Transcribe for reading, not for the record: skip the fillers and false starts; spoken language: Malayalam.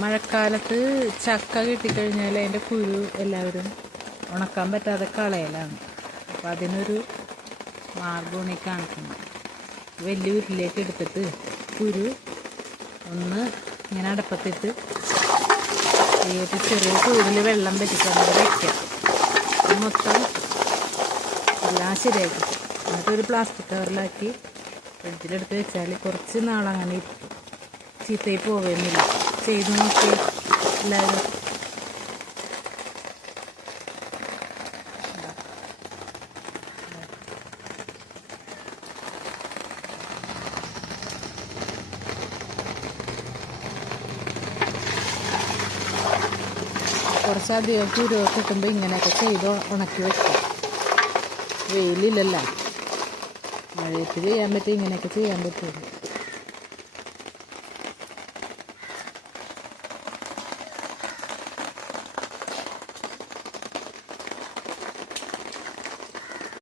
മഴക്കാലത്ത് ചക്ക കിട്ടിക്കഴിഞ്ഞാൽ അതിൻ്റെ കുരു എല്ലാവരും ഉണക്കാൻ പറ്റാതെ കളയലാണ്. അപ്പോൾ അതിനൊരു മാർഗ്ഗമാണ് ഈ കാണിക്കുന്നത്. വലിയ ഉരുളിലേക്ക് എടുത്തിട്ട് കുരു ഒന്ന് ഇങ്ങനെ അടപ്പത്തിട്ട് ഈ ഒരു ചെറിയ ചൂടിൽ വെള്ളം പറ്റിക്കുന്നത് വയ്ക്കാം. മൊത്തം എല്ലാം ശരിയാക്കി എന്നിട്ടൊരു പ്ലാസ്റ്റിക് കവറിലാക്കി ഫ്രിഡ്ജിലെടുത്ത് വെച്ചാൽ കുറച്ച് നാളങ്ങനെ ഇരിക്കും, ചീത്തയിൽ പോവുന്നില്ല. ചെയ്ത് നോക്കി എല്ലാവരും. കുറച്ചധികം കുരുവൊക്കെ കിട്ടുമ്പോൾ ഇങ്ങനെയൊക്കെ ചെയ്ത് ഉണക്കി വെക്കും. വെയിലില്ലല്ലോ, മഴയത്ത് ചെയ്യാൻ പറ്റും, ഇങ്ങനെയൊക്കെ ചെയ്യാൻ പറ്റുള്ളൂ.